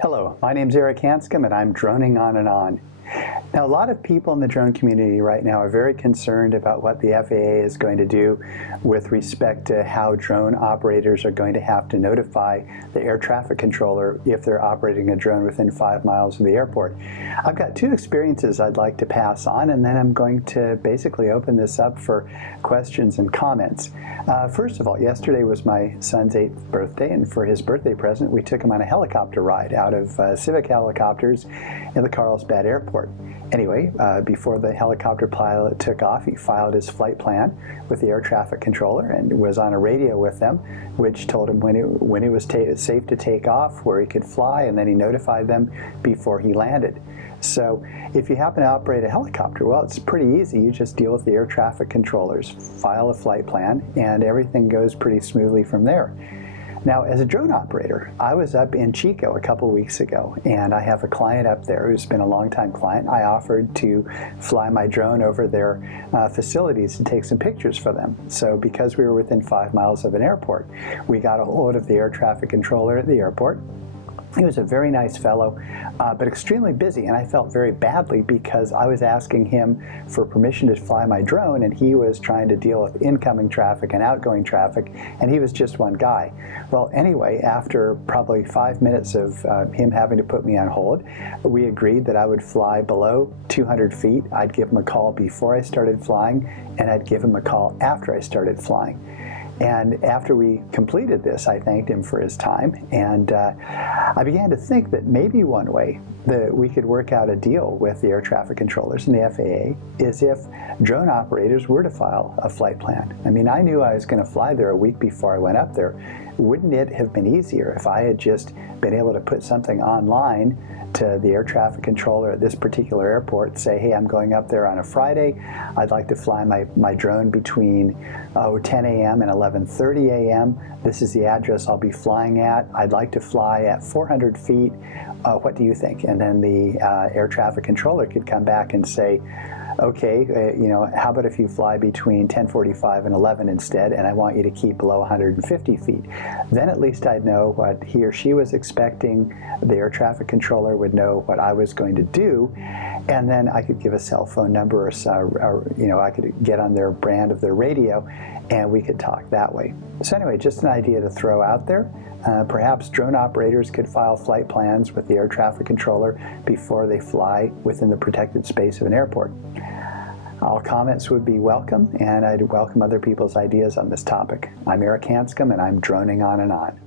Hello, my name's Hanscom and I'm droning on and on. Now, a lot of people in the drone community right now are very concerned about what the FAA is going to do with respect to how drone operators are going to have to notify the air traffic controller if they're operating a drone within 5 miles of the airport. I've got two experiences I'd like to pass on, and then I'm going to basically open this up for questions and comments. First of all, yesterday was my son's 8th birthday, and for his birthday present, we took him on a helicopter ride out of Civic helicopters in the Carlsbad airport. Anyway, before the helicopter pilot took off, he filed his flight plan with the air traffic controller and was on a radio with them, which told him when it was safe to take off, where he could fly, and then he notified them before he landed. So if you happen to operate a helicopter, well, it's pretty easy. You just deal with the air traffic controllers, file a flight plan, and everything goes pretty smoothly from there. Now, as a drone operator, I was up in Chico a couple weeks ago, and I have a client up there who's been a long-time client. I offered to fly my drone over their facilities and take some pictures for them. So because we were within 5 miles of an airport, we got a hold of the air traffic controller at the airport. He was a very nice fellow, but extremely busy, and I felt very badly because I was asking him for permission to fly my drone, and he was trying to deal with incoming traffic and outgoing traffic, and he was just one guy. Well, anyway, after probably 5 minutes of him having to put me on hold, we agreed that I would fly below 200 feet. I'd give him a call before I started flying, and I'd give him a call after I started flying. And after we completed this, I thanked him for his time, and I began to think that maybe one way that we could work out a deal with the air traffic controllers and the FAA is if drone operators were to file a flight plan. I mean, I knew I was going to fly there a week before I went up there. Wouldn't it have been easier if I had just been able to put something online to the air traffic controller at this particular airport, say, hey, I'm going up there on a Friday. I'd like to fly my drone between 10 a.m. and 11:30 a.m. This is the address I'll be flying at. I'd like to fly at 400 feet. What do you think? And then the air traffic controller could come back and say, okay, how about if you fly between 10:45 and 11 instead, and I want you to keep below 150 feet. Then at least I'd know what he or she was expecting. The air traffic controller would know what I was going to do, and then I could give a cell phone number, or I could get on their brand of their radio, and we could talk that way. So anyway, just an idea to throw out there. Perhaps drone operators could file flight plans with the air traffic controller before they fly within the protected space of an airport. All comments would be welcome, and I'd welcome other people's ideas on this topic. I'm Hanscom, and I'm droning on and on.